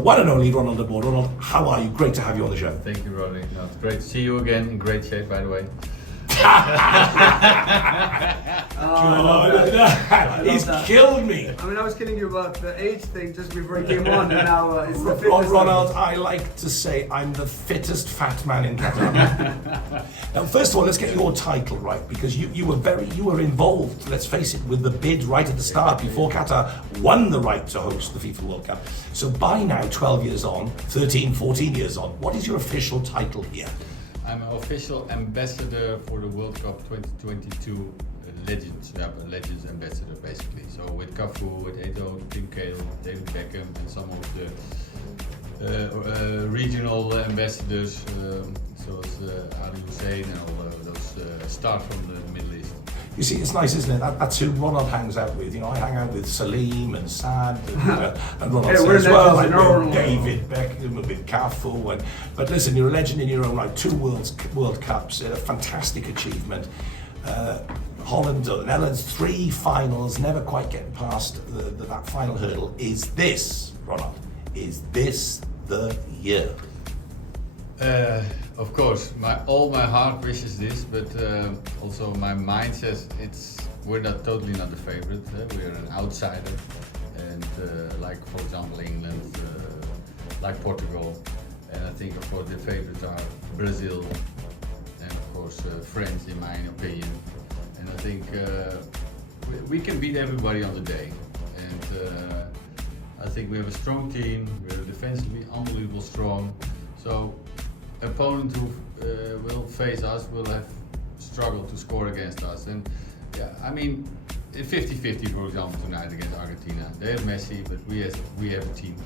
One and only Ronald de Boer. Ronald, how are you? Great to have you on the show. Thank you, Roddy. No, it's great to see you again. In great shape, by the way. He's killed me. I mean, I was kidding you about the age thing just before he came on, and now it's the fitness. Ronald, I like to say I'm the fittest fat man in Qatar. Now, first of all, let's get your title right, because you were involved, let's face it, with the bid right at the start before Qatar won the right to host the FIFA World Cup. So by now, 12 years on, 13, 14 years on, what is your official title here? I'm an official ambassador for the World Cup 2022 Legends. Yeah, Legends ambassador basically. So with Cafu, with Eto'o, Tim Cahill, David Beckham, and some of the regional ambassadors, so as Ali Hussein and all those stars from the Middle East. You see, it's nice, isn't it? That's who Ronald hangs out with. You know, I hang out with Salim and Saad and Ronald as well. Like with David Beckham, with Cafu. But listen, you're a legend in your own right. 2 World Cups, a fantastic achievement. Holland, the Netherlands, 3 finals, never quite getting past that final hurdle. Is this, Ronald, is this the year? Of course, all my heart wishes this, but also my mind says we're totally not the favorite. We're an outsider, and like for example England, like Portugal, and I think of course the favorites are Brazil, and of course France, in my opinion. And I think we can beat everybody on the day, and I think we have a strong team. We're defensively unbelievable strong, so. Opponent who will face us will have struggled to score against us, and yeah, I mean 50-50 for example tonight against Argentina. They have Messi, but we have a team.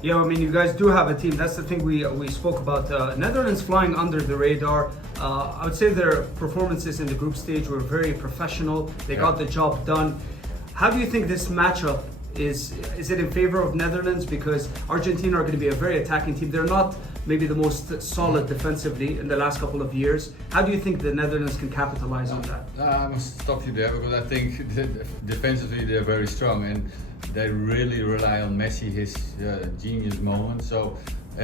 Yeah, I mean you guys do have a team. That's the thing we spoke about. Netherlands flying under the radar. I would say their performances in the group stage were very professional. They got the job done. How do you think this matchup is it in favor of Netherlands? Because Argentina are going to be a very attacking team. They're not maybe the most solid defensively in the last couple of years. How do you think the Netherlands can capitalize on that? I must stop you there, because I think defensively they're very strong, and they really rely on Messi, his genius moment. So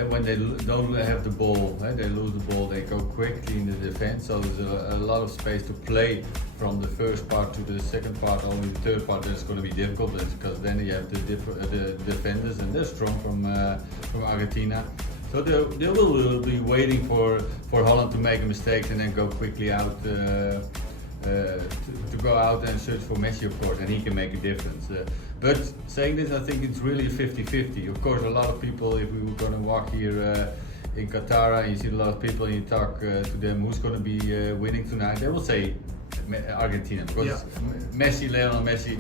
when they don't have the ball, they lose the ball, they go quickly in the defense. So there's a lot of space to play from the first part to the second part. Only the third part is going to be difficult, because then you have the defenders, and they're strong from Argentina. So they will be waiting for Holland to make a mistake and then go quickly out to go out and search for Messi, of course, and he can make a difference. But saying this, I think it's really a 50-50. Of course, a lot of people, if we were going to walk here in Qatar and you see a lot of people and you talk to them who's going to be winning tonight, they will say Argentina, because Messi, Lionel Messi,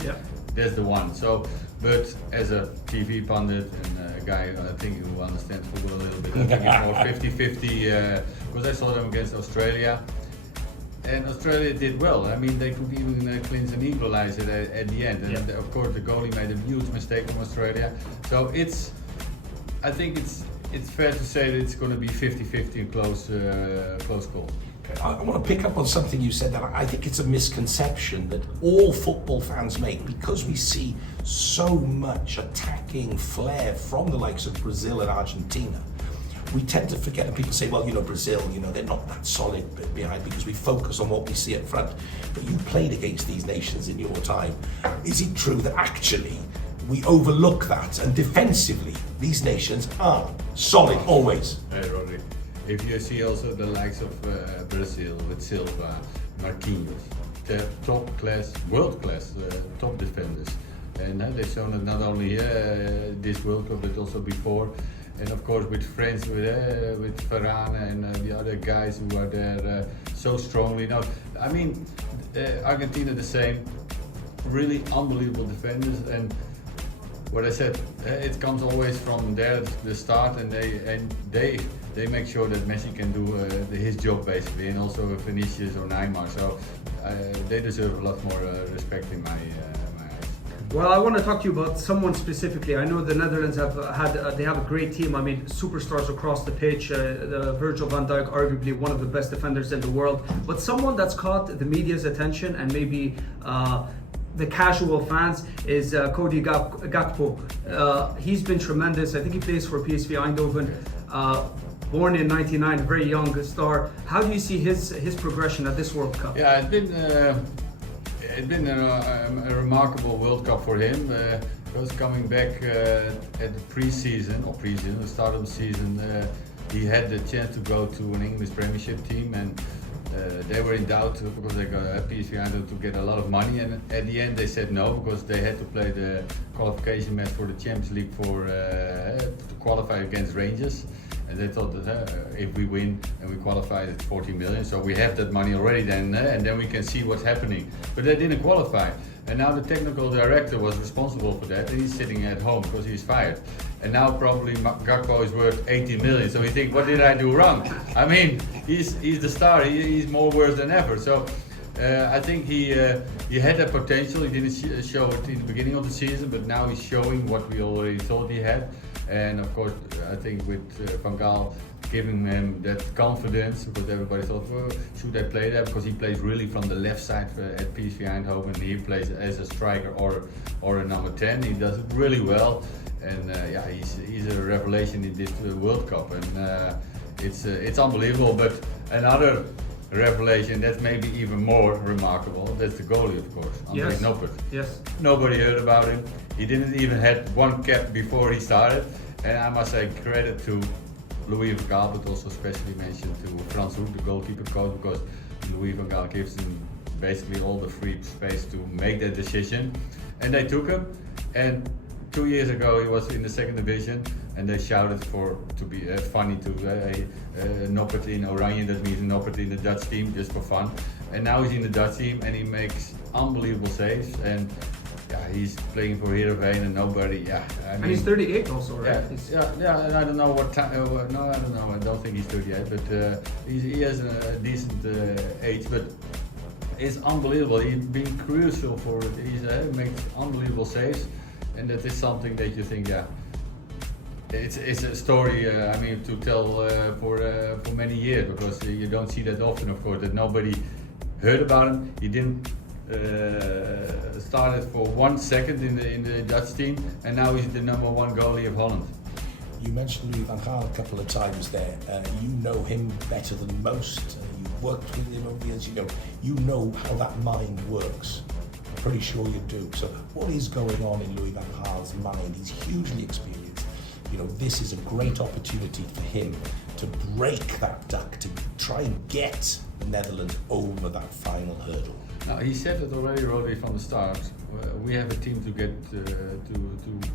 that's the one. So, but as a TV pundit and a guy I think who understands football a little bit, I think it's more 50-50, because I saw them against Australia, and Australia did well. I mean, they could even clinch an equalizer at the end, and of course the goalie made a huge mistake from Australia. So I think it's fair to say that it's going to be 50-50 and close call. I want to pick up on something you said, that I think it's a misconception that all football fans make, because we see so much attacking flair from the likes of Brazil and Argentina. We tend to forget, and people say, well, Brazil, they're not that solid behind, because we focus on what we see up front. But you played against these nations in your time. Is it true that actually we overlook that, and defensively these nations are solid always? Hey, Rodri. If you see also the likes of Brazil with Silva, Marquinhos, they're top class, world class top defenders, and they've shown it not only this World Cup but also before, and of course with France, with Varane and the other guys who are there so strongly. Now, I mean, Argentina the same, really unbelievable defenders, and what I said, it comes always from there, the start, and they make sure that Messi can do his job basically, and also Vinicius or Neymar. So they deserve a lot more respect in my eyes. Well, I want to talk to you about someone specifically. I know the Netherlands have they have a great team. I mean, superstars across the pitch. Virgil van Dijk, arguably one of the best defenders in the world. But someone that's caught the media's attention and maybe the casual fans is Cody Gakpo. He's been tremendous. I think he plays for PSV Eindhoven. Born in '99, a very young star. How do you see his progression at this World Cup? Yeah, it's been a remarkable World Cup for him. Because coming back at the the start of the season, he had the chance to go to an English Premiership team, and they were in doubt because they got PSV Eindhoven to get a lot of money, and at the end they said no because they had to play the qualification match for the Champions League to qualify against Rangers. And they thought that if we win and we qualify, it's 40 million. So we have that money already then, and then we can see what's happening. But they didn't qualify. And now the technical director was responsible for that, and he's sitting at home because he's fired. And now probably Gakpo is worth 80 million. So you think, what did I do wrong? I mean, he's the star. He's more worth than ever. So I think he had that potential. He didn't show it in the beginning of the season, but now he's showing what we already thought he had. And of course, I think with Van Gaal giving him that confidence, because everybody thought, well, should I play that? Because he plays really from the left side at PSV Eindhoven. He plays as a striker or a number 10. He does it really well, and he's a revelation in this World Cup, and it's unbelievable. But another revelation that's maybe even more remarkable, that's the goalie, of course, André Noppert. Yes. Nobody heard about him. He didn't even had one cap before he started, and I must say credit to Louis van Gaal, but also especially mention to Frans Hoek, the goalkeeper coach, because Louis van Gaal gives him basically all the free space to make that decision, and they took him. And 2 years ago he was in the second division, and they shouted to be funny to Noppert in Oranje, that means Noppert in the Dutch team, just for fun. And now he's in the Dutch team and he makes unbelievable saves, and he's playing for Heerenveen and nobody. And he's 38 also, right? Yeah, and I don't know what time. No, I don't know. I don't think he's 38, but he has a decent age. But it's unbelievable. He's been crucial for it. He makes unbelievable saves, and that is something that you think, it's a story. I mean, to tell for many years, because you don't see that often, of course, that nobody heard about him. He didn't. Started for 1 second in the Dutch team, and now he's the number 1 goalie of Holland. You mentioned Louis van Gaal a couple of times there. You know him better than most. You've worked with him over the years. You know how that mind works. I'm pretty sure you do. So what is going on in Louis van Gaal's mind? He's hugely experienced. This is a great opportunity for him to break that duck, to try and get the Netherlands over that final hurdle. Now, he said it already, Rodri, from the start. We have a team to get to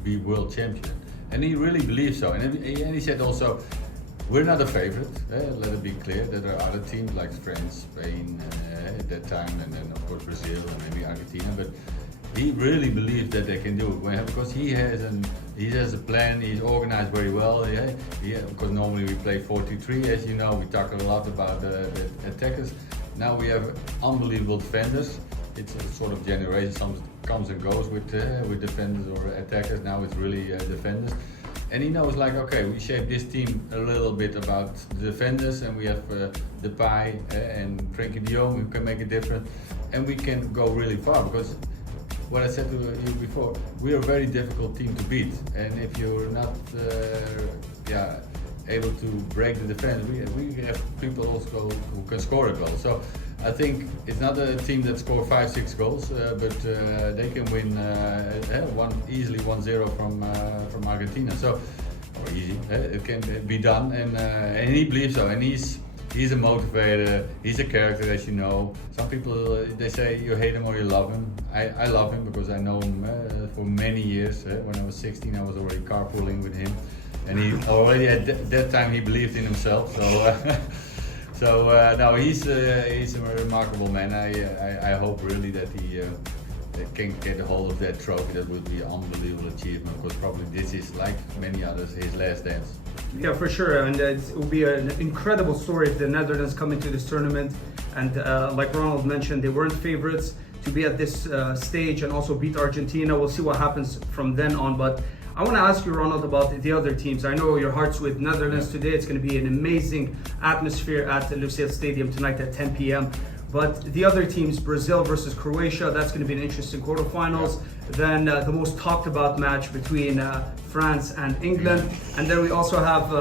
be world champion, and he really believes so. And he said also, we're not a favorite. Let it be clear that there are other teams like France, Spain at that time, and then of course Brazil and maybe Argentina. But he really believes that they can do it because he has a plan. He's organized very well. Because normally we play 4-3, as you know. We talk a lot about the attackers. Now we have unbelievable defenders. It's a sort of generation. Some comes and goes with defenders or attackers. Now it's really defenders. And he knows, like, okay, we shape this team a little bit about the defenders, and we have Depay and Frenkie de Jong who can make a difference, and we can go really far. Because what I said to you before, we are a very difficult team to beat, and if you're not able to break the defense, we have people also who can score a goal. So I think it's not a team that score 5-6 goals, but they can win easily 1-0 from Argentina. So easy, it can be done, and he believes so, and he's a motivator. He's a character, as you know. Some people they say you hate him or you love him. I love him because I know him for many years. When I was 16, I was already carpooling with him. And he already at that time he believed in himself. So no, he's a remarkable man. I hope really that he can get a hold of that trophy. That would be an unbelievable achievement, because probably this is, like many others, his last dance. Yeah, for sure, and it will be an incredible story if the Netherlands come into this tournament. And like Ronald mentioned, they weren't favorites to be at this stage and also beat Argentina. We'll see what happens from then on. But I want to ask you, Ronald, about the other teams. I know your heart's with Netherlands today. It's going to be an amazing atmosphere at the Lusail Stadium tonight at 10 p.m. But the other teams, Brazil versus Croatia, that's going to be an interesting quarterfinals. Then the most talked about match between France and England. And then we also have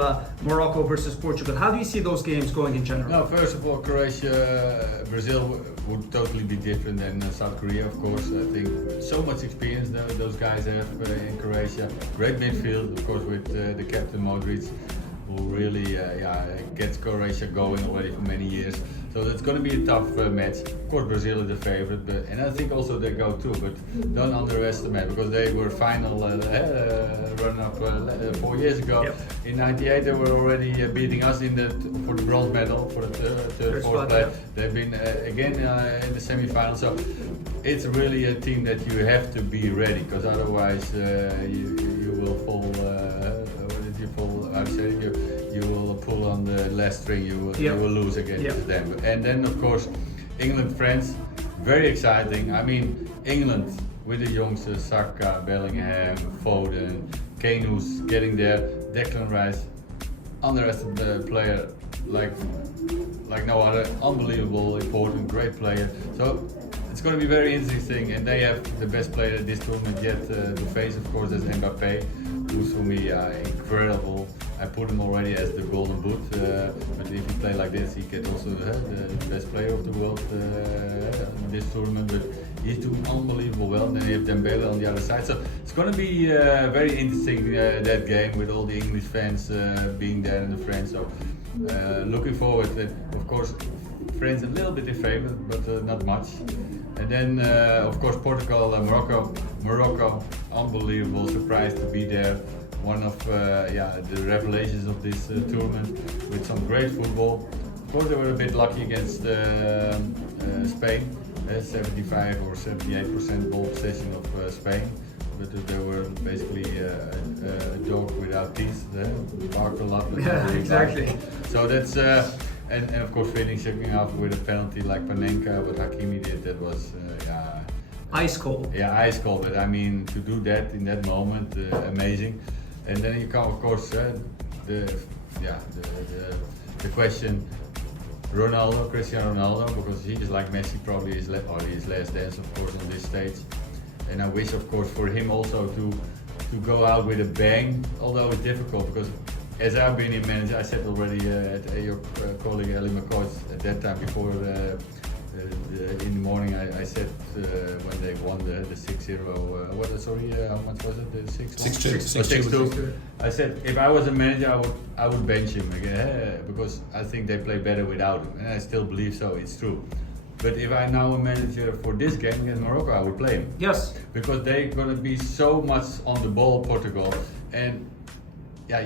Morocco versus Portugal. How do you see those games going in general? No, first of all, Croatia, Brazil would totally be different than South Korea, of course. I think so much experience those guys have in Croatia. Great midfield, of course, with the captain Modric, who really gets Croatia going already for many years. So it's going to be a tough match. Of course, Brazil is the favorite, and I think also they go too. But don't underestimate, because they were final run-up 4 years ago. Yep. In '98, they were already beating us for the bronze medal for the third, fourth place. They've been again in the semi-final. So it's really a team that you have to be ready, because otherwise you will fall. You will pull on the last string. You will lose against them. And then of course, England, France, very exciting. I mean, England with the youngsters, Saka, Bellingham, Foden, Kane, who's getting there, Declan Rice, underestimated player like no other, unbelievable, important, great player. So it's going to be very interesting, and they have the best player at this tournament yet to face, of course, as Mbappé, who's for me incredible. I put him already as the golden boot, but if he play like this, he get also the best player of the world in this tournament. But he's doing unbelievable well. And then you have Dembele on the other side, so it's going to be very interesting that game with all the English fans being there and the French. So looking forward. Of course, France a little bit in favor, but not much. And then of course Portugal, Morocco, unbelievable surprise to be there. One of the revelations of this tournament, with some great football. Of course, they were a bit lucky against Spain, 75 or 78% ball possession of Spain, but they were basically a dog without teeth. Barked a lot. Yeah, exactly. So that's and of course finishing off with a penalty like Panenka, what Hakimi did, that was ice cold. Yeah, ice cold. But I mean, to do that in that moment, amazing. And then you come, of course, the question, Cristiano Ronaldo, because he is like Messi, probably his last dance, of course, on this stage. And I wish, of course, for him also to go out with a bang, although it's difficult, because as I've been in manager, I said already at your colleague Ali McCoy at that time before in the morning, I said when they won the 6-0, how much was it? The 6-2. I said if I was a manager, I would bench him again, because I think they play better without him, and I still believe so. It's true. But if I'm now a manager for this game against Morocco, I would play him. Yes. Because they're going to be so much on the ball, Portugal, and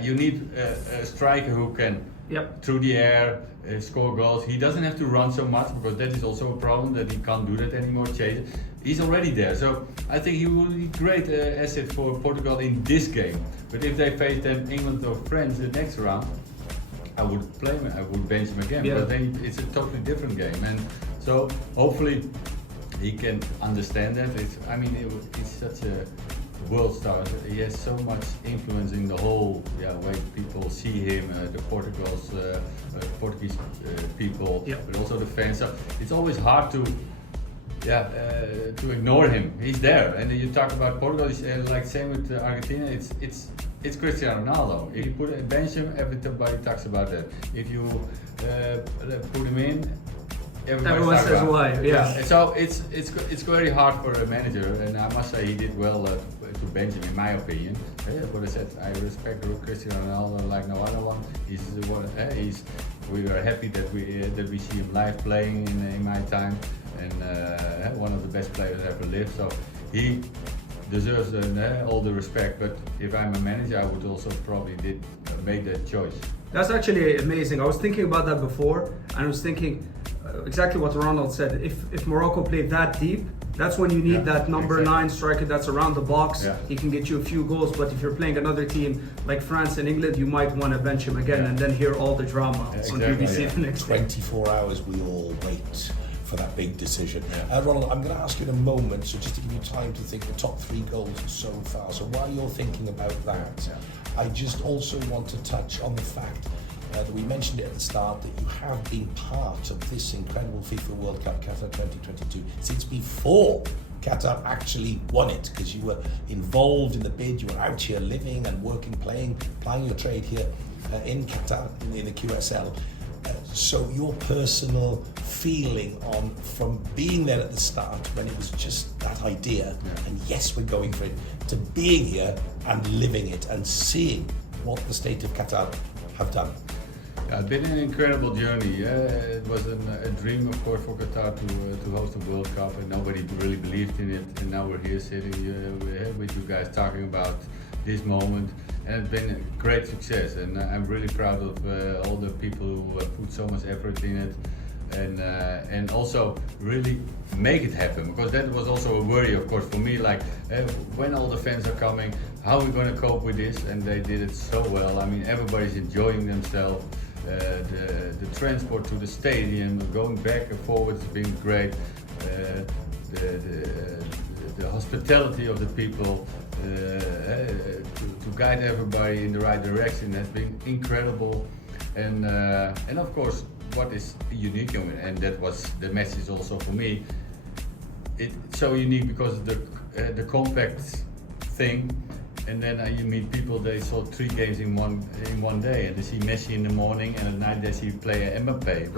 you need a striker who can through the air score goals. He doesn't have to run so much, because that is also a problem, that he can't do that anymore. He's already there, so I think he will be a great asset for Portugal in this game. But if they face then England or France the next round, I would play him. I would bench him again. But then it's a totally different game, and so hopefully he can understand that. It's such a world star. He has so much influence in the whole way people see him, the Portuguese people, but also the fans. So it's always hard to ignore him. He's there, and you talk about Portugal. It's like same with Argentina. It's Cristiano Ronaldo. If you put a bench him, everybody talks about that. If you put him in, everyone says why. Yeah. So it's very hard for a manager, and I must say he did well to bench him, in my opinion. But I said I respect Cristiano Ronaldo like no other one. We are happy that we see him live playing in my time, and one of the best players ever lived. So he deserves all the respect. But if I'm a manager, I would also probably make that choice. That's actually amazing. I was thinking about that before, and I was thinking exactly what Ronald said. If Morocco played that deep, that's when you need that number 9 striker that's around the box. He can get you a few goals. But if you're playing another team like France and England, you might want to bench him again and then hear all the drama on BBC the next day. 24 hours we all wait for that big decision. Ronald, I'm going to ask you in a moment, so just to give you time to think the top 3 goals so far. So while you're thinking about that, I just also want to touch on the fact that we mentioned it at the start, that you have been part of this incredible FIFA World Cup Qatar 2022 since before Qatar actually won it, because you were involved in the bid, you were out here living and working, playing your trade here in Qatar, in the QSL. So your personal feeling on from being there at the start when it was just that idea, and yes, we're going for it, to being here and living it and seeing what the state of Qatar have done. It's been an incredible journey. It was a dream, of course, for Qatar to host the World Cup, and nobody really believed in it. And now we're here sitting with you guys talking about this moment, and it's been a great success. And I'm really proud of all the people who put so much effort in it, and also really make it happen. Because that was also a worry, of course, for me. Like when all the fans are coming, how are we going to cope with this? And they did it so well. I mean, everybody's enjoying themselves. The transport to the stadium, going back and forward has been great. The hospitality of the people to guide everybody in the right direction has been incredible. And of course, what is unique, and that was the message also for me. It's so unique because of the compact thing. And then you meet people, they saw 3 games in one day, and they see Messi in the morning, and at night they see player Mbappé.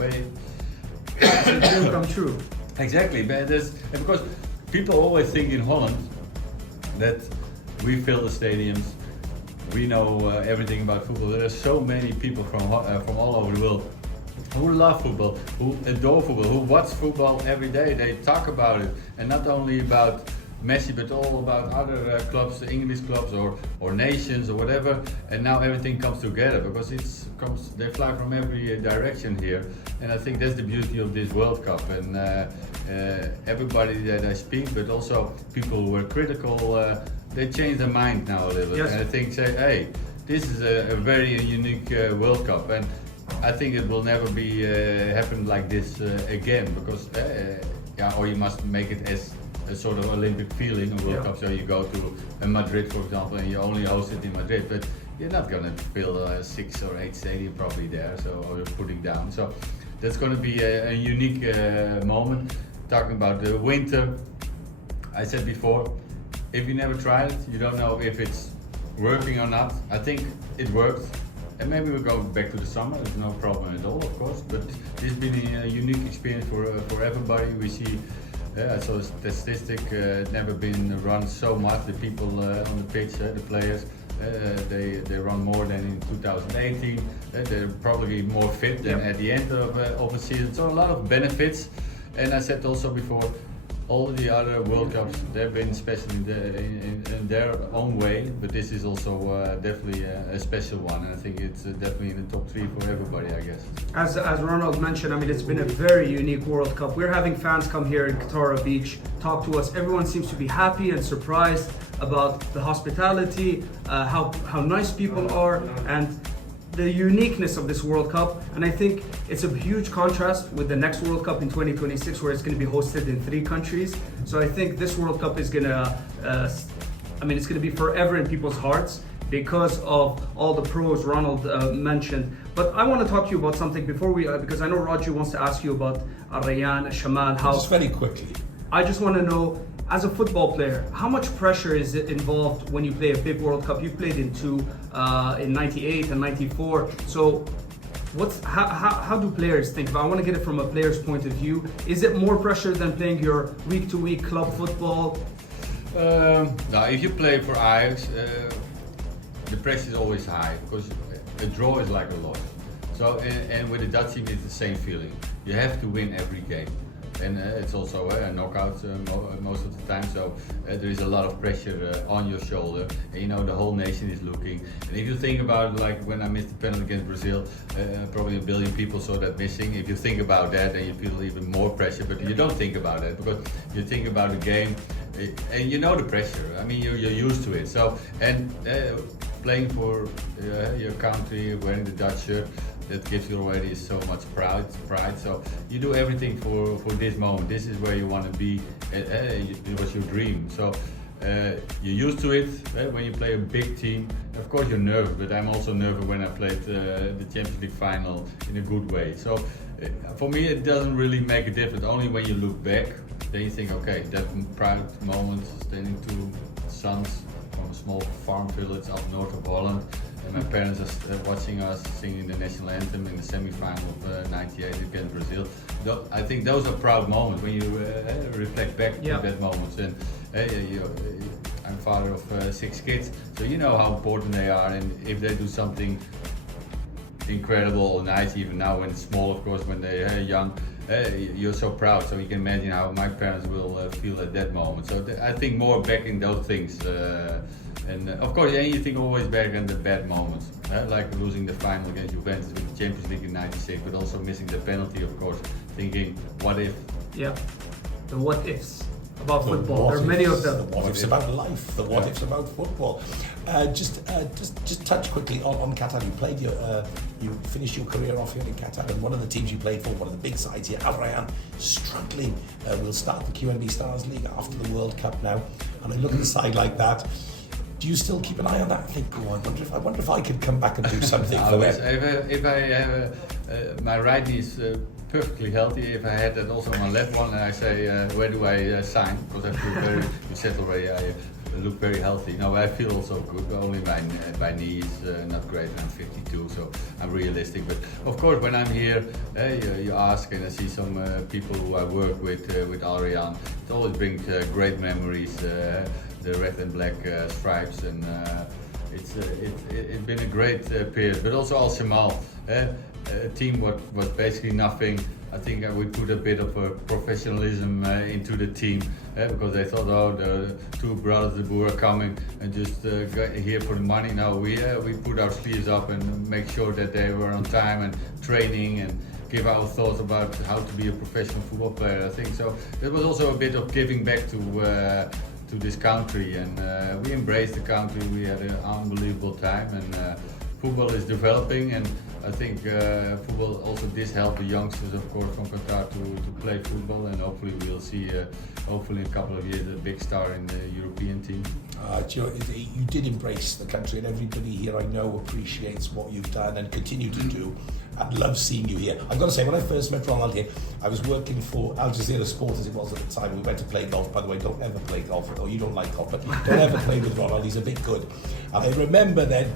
It's a dream come true. Exactly, but because people always think in Holland that we fill the stadiums, we know everything about football. There are so many people from all over the world who love football, who adore football, who watch football every day. They talk about it, and not only about Messi, but all about other clubs, English clubs or nations or whatever. And now everything comes together because they fly from every direction here. And I think that's the beauty of this World Cup. And everybody that I speak, but also people who were critical, they change their mind now a little bit. Yes. And I think say, hey, this is a very unique World Cup. And I think it will never be happen like this again, because or you must make it as a sort of Olympic feeling, a World Cup. So you go to Madrid, for example, and you only host it in Madrid, but you're not going to fill 6 or 8 stadium probably there, or you're putting down. So that's going to be a unique moment. Talking about the winter, I said before, if you never tried it, you don't know if it's working or not. I think it worked. And maybe we'll go back to the summer, there's no problem at all, of course, but this has been a unique experience for everybody. We see, I saw a statistic, never been run so much. The people on the pitch, the players, they run more than in 2018. They're probably more fit than at the end of a season. So a lot of benefits. And I said also before, all the other World Cups, they've been special in their own way, but this is also definitely a special one, and I think it's definitely in the top 3 for everybody, I guess. As Ronald mentioned, I mean, it's been a very unique World Cup. We're having fans come here in Qatar Beach, talk to us. Everyone seems to be happy and surprised about the hospitality, how nice people are, and the uniqueness of this World Cup. And I think it's a huge contrast with the next World Cup in 2026, where it's going to be hosted in 3 countries. So I think this World Cup is going to, it's going to be forever in people's hearts because of all the pros Ronald mentioned. But I want to talk to you about something before we, because I know Raju wants to ask you about Al Rayyan, Shamal, how... Just very quickly. I just want to know, as a football player, how much pressure is it involved when you play a big World Cup? You played in 2, in 98 and 94. So how do players think? If I want to get it from a player's point of view, is it more pressure than playing your week-to-week club football? No, if you play for Ajax, the pressure is always high because a draw is like a loss. So, and with the Dutch team, it's the same feeling. You have to win every game. And it's also a knockout most of the time, so there is a lot of pressure on your shoulder, and you know the whole nation is looking. And if you think about it, like when I missed the penalty against Brazil, probably 1 billion people saw that missing. If you think about that, then you feel even more pressure, but you don't think about it because you think about the game, and you know the pressure. I mean, you're used to it. So, and playing for your country, wearing the Dutch shirt, that gives you already so much pride. So you do everything for this moment. This is where you want to be. It was your dream. So you're used to it when you play a big team. Of course you're nervous, but I'm also nervous when I played the Champions League final in a good way. So for me it doesn't really make a difference. Only when you look back, then you think, okay, that proud moment, standing two sons from a small farm village up north of Holland, and my parents are watching us singing the national anthem in the semi-final of '98 against Brazil. I think those are proud moments when you reflect back to that moments. And I'm father of 6 kids, so you know how important they are, and if they do something incredible or nice, even now when it's small, of course, when they're young, you're so proud. So you can imagine how my parents will feel at that moment. So I think more back in those things. And of course, you think always back on the bad moments, like losing the final against Juventus with the Champions League in '96, but also missing the penalty, of course, thinking, what if? Yeah, the what ifs about football. There are many of them. The what ifs about life, the what ifs about football. Just touch quickly on Qatar. You finished your career off here in Qatar, and one of the teams you played for, one of the big sides here, Al Rayyan, struggling. We'll start the QNB Stars League after the World Cup now, and I look at the side like that. Do you still keep an eye on that and think, oh, I wonder if I could come back and do something for them? If I have my right knee is perfectly healthy, if I had that also on my left one, and I say, where do I sign? Because I feel very, you said already, I look very healthy. No, I feel also good, only my knee is not great, and I'm 52, so I'm realistic. But of course, when I'm here, you ask, and I see some people who I work with Al Rayyan, it always brings great memories. The red and black stripes, and it's been a great period. But also Al Shamal, a team what was basically nothing. I think we put a bit of a professionalism into the team because they thought, oh, the two brothers de Boer are coming and just got here for the money. No, we put our sleeves up and make sure that they were on time and training and give our thoughts about how to be a professional football player. I think so. It was also a bit of giving back to this country, and we embraced the country. We had an unbelievable time, and football is developing, and I think football also this helped the youngsters, of course, from Qatar to play football, and hopefully we'll see, hopefully in a couple of years, a big star in the European team. You did embrace the country, and everybody here I know appreciates what you've done and continue to do. I love seeing you here. I've got to say, when I first met Ronald here, I was working for Al Jazeera Sport as it was at the time. We went to play golf. By the way, don't ever play golf. Or you don't like golf, but don't ever play with Ronald. He's a bit good. And I remember then,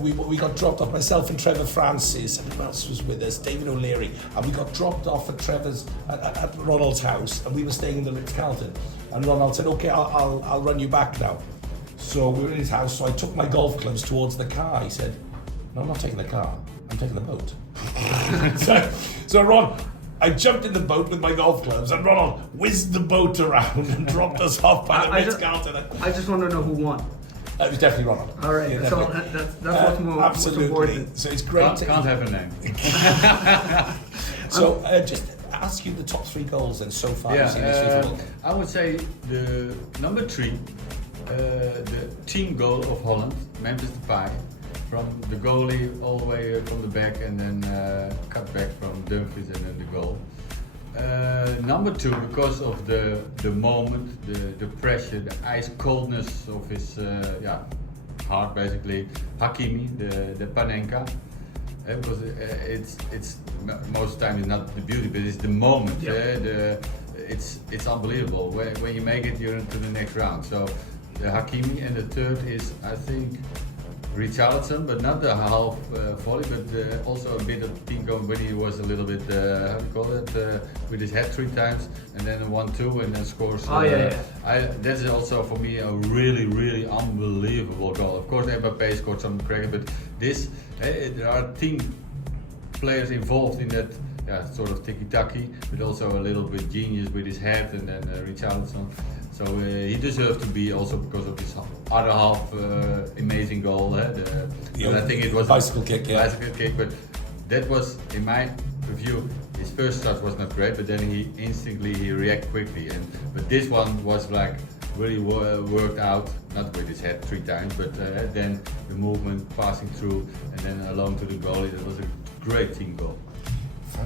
we got dropped off, myself and Trevor Francis, and who else was with us? David O'Leary. And we got dropped off at Ronald's house, and we were staying in the Ritz-Carlton. And Ronald said, okay, I'll run you back now. So we were in his house, so I took my golf clubs towards the car. He said, no, I'm not taking the car, I'm taking the boat. so Ron, I jumped in the boat with my golf clubs, and Ronald whizzed the boat around and dropped us off by the Ritz-Carlton. I just want to know who won. It was definitely Ronald. All right, Yeah, that's what's more absolutely. important. So it's great. Can't have a name. So just ask you the top 3 goals then so far. You've seen this week. I would say the number 3, the team goal of Holland, Memphis Depay, from the goalie all the way from the back, and then cut back from Dumfries and then the goal. Number 2, because of the moment, the pressure, the ice coldness of his heart, basically, Hakimi, the Panenka. Because it's most of the time it's not the beauty, but it's the moment. It's unbelievable. When you make it, you're into the next round. So the Hakimi, and the third is, I think, Richarlison, but not the half volley, but also a bit of team going when he was a little bit, how do you call it, with his head 3 times, and then a 1-2, and then scores. That's also for me a really, really unbelievable goal. Of course, Mbappé scored some cracker, but this, there are team players involved in that. Yeah, sort of tiki-taki, but also a little bit genius with his head, and then Richarlison. So he deserved to be, also because of his other half amazing goal. I think it was bicycle kick, bicycle kick, but that was, in my review, his first shot was not great, but then he reacted quickly. But this one was like really worked out, not with his head 3 times, but then the movement, passing through, and then along to the goalie. It was a great team goal.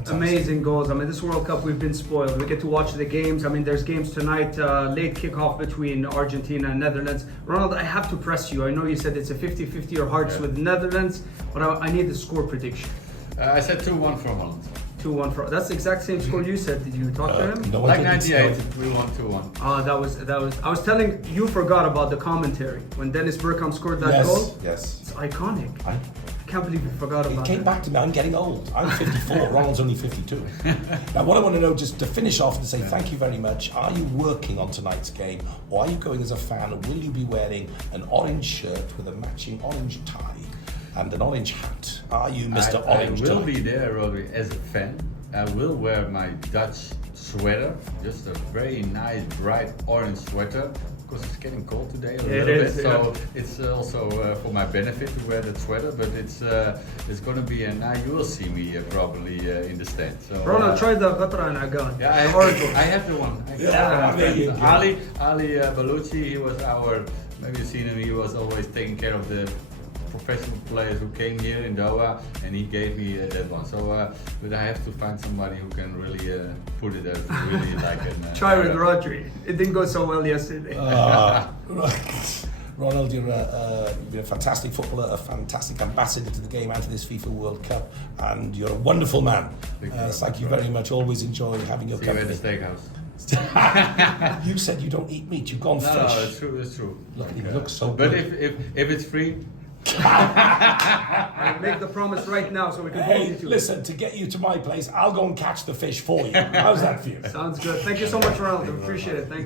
Amazing goals. I mean, this World Cup, we've been spoiled. We get to watch the games. I mean, there's games tonight, late kickoff between Argentina and Netherlands. Ronald, I have to press you. I know you said it's a 50-50 your hearts with Netherlands, but I need the score prediction. I said 2-1 for Holland. 2-1 for. That's the exact same score you said. Did you talk to him? No, Like I didn't. 98, we won 2-1. That was. I was telling you, forgot about the commentary when Dennis Bergkamp scored that goal. Yes. It's iconic. I, I can't believe you forgot it about came that. back to me. I'm getting old. I'm 54. Ronald's only 52. Now, what I want to know, just to finish off and say thank you very much. Are you working on tonight's game, or are you going as a fan? Or will you be wearing an orange shirt with a matching orange tie and an orange hat? Are you Mr. Orange I will tonight? be there, Robbie, as a fan. I will wear my Dutch sweater, just a very nice, bright orange sweater. Because it's getting cold today a little bit, so it's also for my benefit to wear that sweater. But it's going to be a nice. You will see me probably in the stand. So, Ronald, try the Gatra and Agan. Yeah, I have the one. Ali Baluchi, he was maybe you've seen him, he was always taking care of the professional players who came here in Doha, and he gave me that one. So, but I have to find somebody who can really put it as really like it. Try with Rodri. It didn't go so well yesterday. Ronald, you're a fantastic footballer, a fantastic ambassador to the game and to this FIFA World Cup, and you're a wonderful man. Thank you very much. Always enjoy having your See you company. at the steakhouse. You said you don't eat meat. You've gone No, fresh. it's true. It's true. Look, it looks so But good. if it's free. I make the promise right now so we can hold you Hey, to listen, to get you to my place, I'll go and catch the fish for you. How's that for you? it. Sounds good. Thank you so much, Ronald. I appreciate it. Thank you.